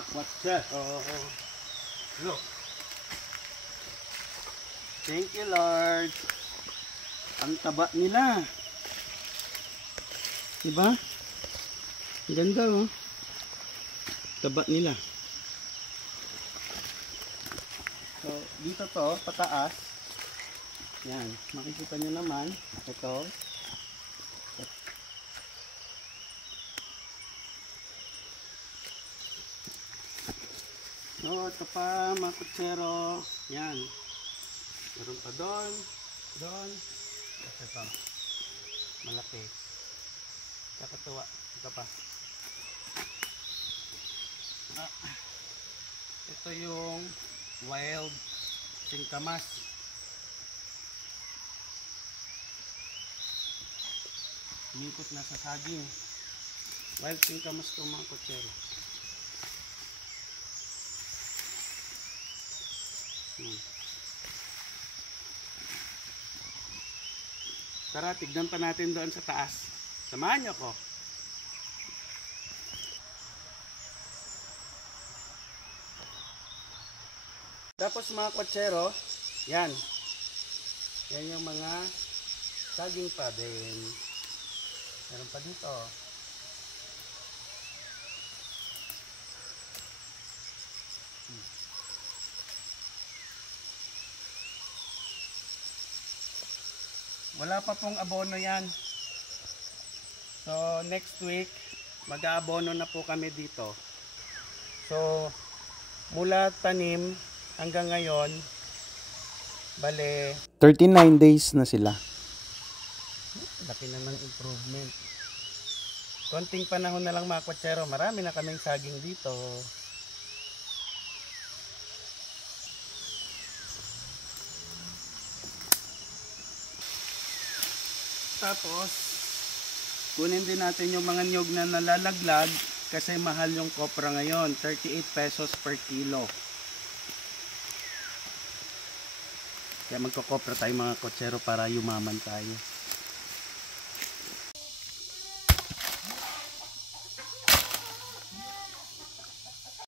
mga kwatsa. Look. Thank you, Lord. Ang taba nila. Diba? Ang ganda, oh. Taba nila. So, dito to, pataas. Yan. Makikita nyo naman. Ito. So, ito pa, mga kutsero. Yan. Meron pa doon. Doon. Kasi ito. Malaki. Kakatuwa. Ito pa. Ito yung wild singkamas. Umikot na sa saging. Wild singkamas ito, mga kutsero. Tara, tignan pa natin doon sa taas. Samahan niyo ko. Tapos mga kwatsero, yan. Yan yung mga saging pa din. Meron pa dito. Wala pa pong abono yan. So next week, mag-aabono na po kami dito. So mula tanim hanggang ngayon, bale 39 days na sila. Laki na ng improvement. Konting panahon na lang, mga kwatsero, marami na kaming saging dito. Tapos kunin din natin yung mga niyog na nalalaglag kasi mahal yung kopra ngayon, 38 pesos per kilo. Kaya magkokopra tayo, mga kwatsero, para yumaman tayo.